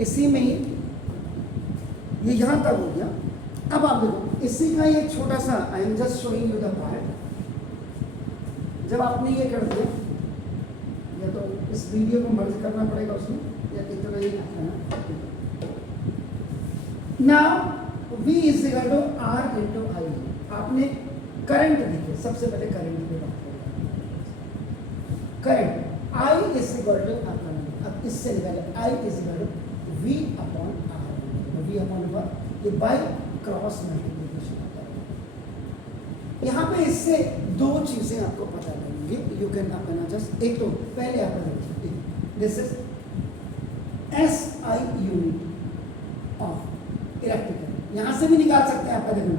इसी में ही ये यहाँ तक हो गया। अब आप देखो इसी का ये छोटा सा, I am just showing you the part. जब आपने ये कर दिया, या तो इस वीडियो को मर्ज करना पड़ेगा उसमें, या इतना ही now V is equal to R into I. आपने करंट देखे, सबसे पहले करंट की बात करें। Current I is equal to current, अब इससे निकाले I is equal to V upon R, V upon ये बाय क्रॉस मल्टीप्लिकेशन होता है। यहाँ पे इससे दो चीजें आपको पता लगेंगी, यू कैन अपना जस्ट एक तो पहले आप this is SI unit of electric current, यहाँ से भी निकाल सकते हैं आप, देखो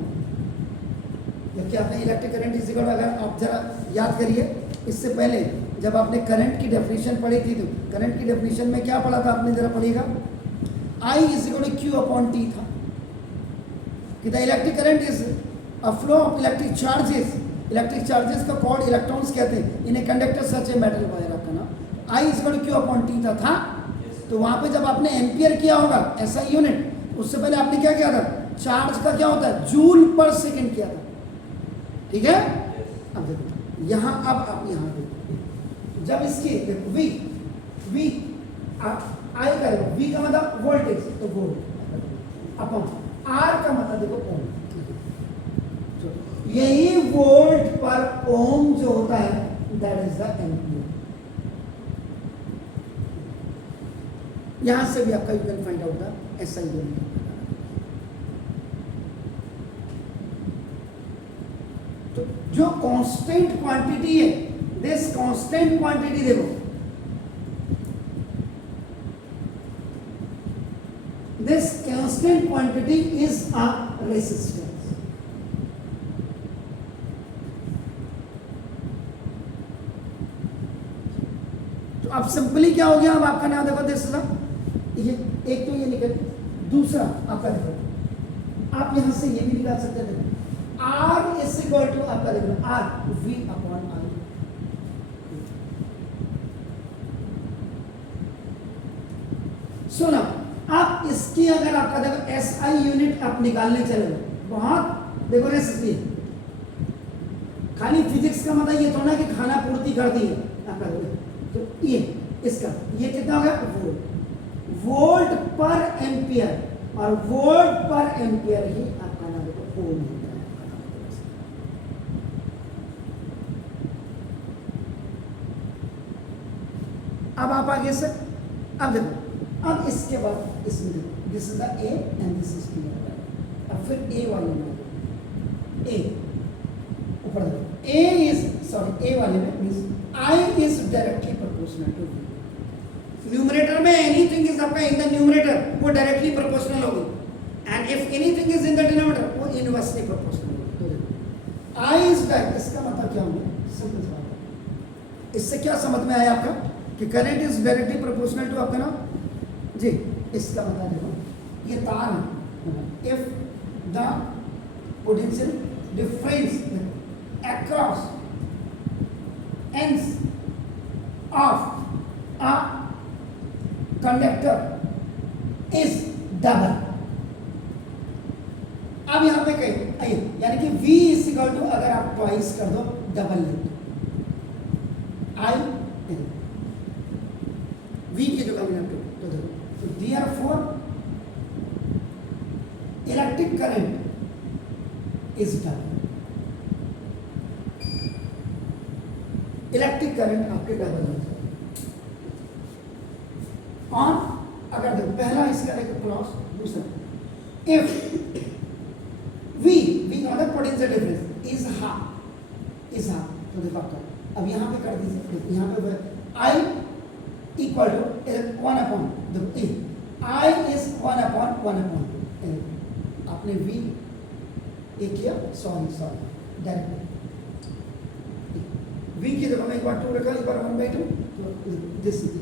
जबकि आपने इलेक्ट्रिक करंट इज इक्वल, अगर आप जरा याद करिए इससे पहले जब आपने करंट की डेफिनेशन पढ़ी थी, तो करंट की डेफिनेशन में क्या पढ़ा था आपने, जरा पढ़िएगा। I is equal to Q upon T था कि the electric current is a flow of electric charges, electric charges का कॉल्ड इलेक्ट्रॉन्स कहते हैं, in a conductor such a metal wire का नाम। I is equal to Q upon T था। तो वहां पे जब आपने एम्पियर किया होगा ऐसा यूनिट, उससे पहले आपने क्या किया था, चार्ज का क्या होता है, जूल पर सेकंड किया था, ठीक है। अब देखो यहाँ, अब आप यहाँ देखो, जब इसकी देखो V I का V का मतलब वोल्टेज, तो वोल्ट अपॉन R का मतलब देखो ओम, यही वोल्ट पर ओम जो होता है दैट इज द एम्पियर। यहां से भी आपका you can find out the SI unit. तो जो कांस्टेंट क्वांटिटी है, दिस कांस्टेंट क्वांटिटी देखो, this constant quantity is a resistance. तो अब सिंपली क्या हो गया, अब आपका नाम देखो दिस ना, ये एक तो ये निकल, दूसरा आपका देखो, आप यहां से ये भी निकाल सकते हैं, R इज इक्वल टू आपका देखो R V अपॉन I। सुना, आप इसकी अगर आपका देखो SI यूनिट आप निकालने चले, बहुत देखो रेसिस्टिव, खाली फिजिक्स का मतलब ये थोड़ा कि खाना पूर्ति कर दी है आपका देखो, तो ये इसका ये कितना हो गया, वोल्ट पर एम्पियर, और वोल्ट पर एम्पियर ही आपका ना देखो ओम होता है। अब आप आगे से, अब देखो, अब इसके बाद इसमें देखो, this is the A and this is B। अब फिर A वाले में A ऊपर देखो, A इज सॉरी A वाले में means I is directly proportional to V। Numerator में एनीथिंग इज आपका इन द न्यूमरेटर वो डायरेक्टली प्रोपोर्शनल होगी, and if anything is in the denominator वो इनवर्सली प्रोपोर्शनल होगी। I इज डायरेक्ट, इसका मतलब क्या होगा, सिंपल सी बात है। इससे क्या समझ में आया आपका कि current is directly proportional to आपका ना जी, इसका मतलब देखो ये तार है, if the potential difference across ends of a conductor is double। अब यहां पे कहीं आइए, यानी कि V इज इक्वल टू, अगर आप ट्वाइस कर दो डबल ले, I V की जगह मिला तो देखो, तो therefore electric current is double. Electric current आपके डबल हो जाए। और अगर देखो पहला इसका देखो क्रॉस, दूसरा इफ V का मतलब पोटेंशियल डिफरेंस इज हाफ, तो देखो आपका, अब यहाँ पे कर दीजिए, यहाँ पे I इक्वल टू 1 अपॉन देखो I इज 1 अपॉन आपने V एक किया, सॉरी डायरेक्ट V की जगह में एक बार 2 रखा, एक बार 1/2, तो दिस इज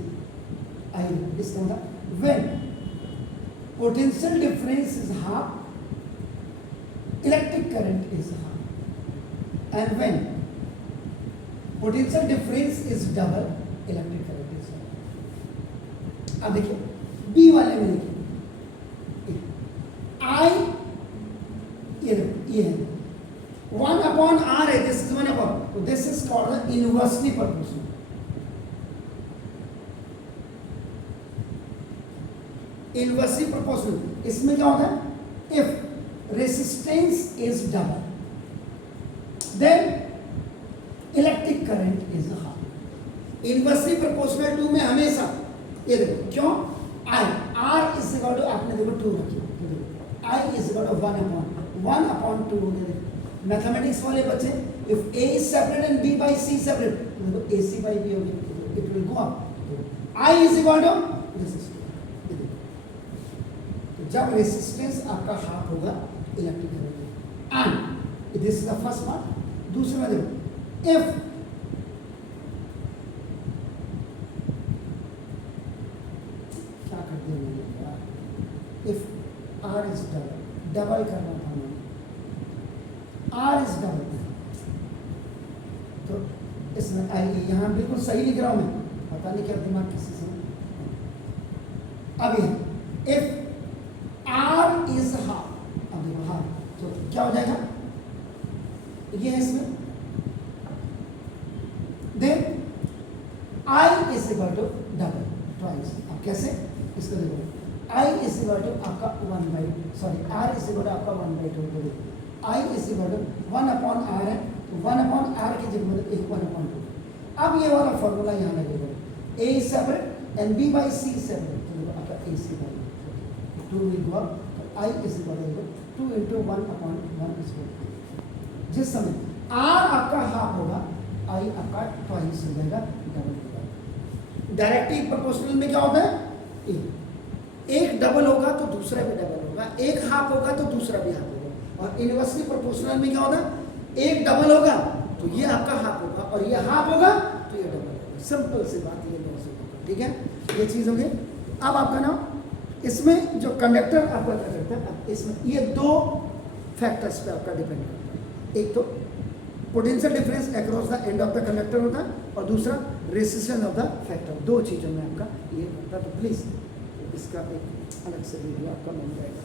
I इसका मतलब when potential difference is half, electric current is half, and when potential difference is double, electric current is half. अब देखिए बी वाले में लिखिए आई, ये है 1/r है, this is 1/, this is called the inversely proportional. Inversely proportional, इसमें क्या होता है, if resistance is double then electric current is half. Inversely proportional to में हमेशा ये देखो क्यों, I R is equal to, आपने देखो 2 रखी, I is equal to 1/2। Mathematics वाले बच्चे, if A is separate and B by C separate, देखो ए सी बाई बी होगी, it will go up. I is equal to resistance, जब resistance आपका half होगा electric current, and this is the first part. दूसरा देखो, if क्या करते हैं, इफ आर इज डबल करना था मैंने, आर इज डबल, तो इसमें आई, यहाँ बिल्कुल सही लिख रहा हूं मैं, पता नहीं क्या दिमाग किसी से। अब ये इफ R is half, अब देखो हाफ, तो क्या हो जाएगा, ये है इसमें, then I is equal to double twice. अब कैसे, इसको देखो, I is equal to आपका R is equal to आपका 1/2, I is equal to 1/r है, तो 1/r की जगह मतलब 1/2। अब ये वाला फॉर्मूला यहाँ लगेगा, A is separate and B by C is separate, तो देखो आपका A C by 2 will go up, तो I is equal to 2 into 1/1 is 4। जिस समय R आपका हाफ होगा, I आपका ट्वाइस हो जाएगा, डबल होगा। डायरेक्टली प्रोपोर्शनल में क्या होता है, एक डबल होगा तो दूसरा भी डबल होगा, एक हाफ होगा तो दूसरा भी हाफ होगा। और इनवर्सली प्रोपोर्शनल में क्या होता है, एक डबल होगा तो ये आपका हाफ होगा, और ये हाफ होगा तो ये डबल होगा। सिंपल सी बात, ये लॉजिक होगा, ठीक है, ये चीज़ होगी। अब आपका ना इसमें जो कंडक्टर आपका क्या करता है, इसमें ये 2 फैक्टर्स पे आपका डिपेंड करता है। एक तो potential difference across the end of the conductor होता है, और दूसरा रेसिस्टेंस ऑफ द फैक्टर। 2 चीज़ों में आपका ये होता है। तो प्लीज़ इसका एक अलग से वीडियो आपका मिल जाएगा।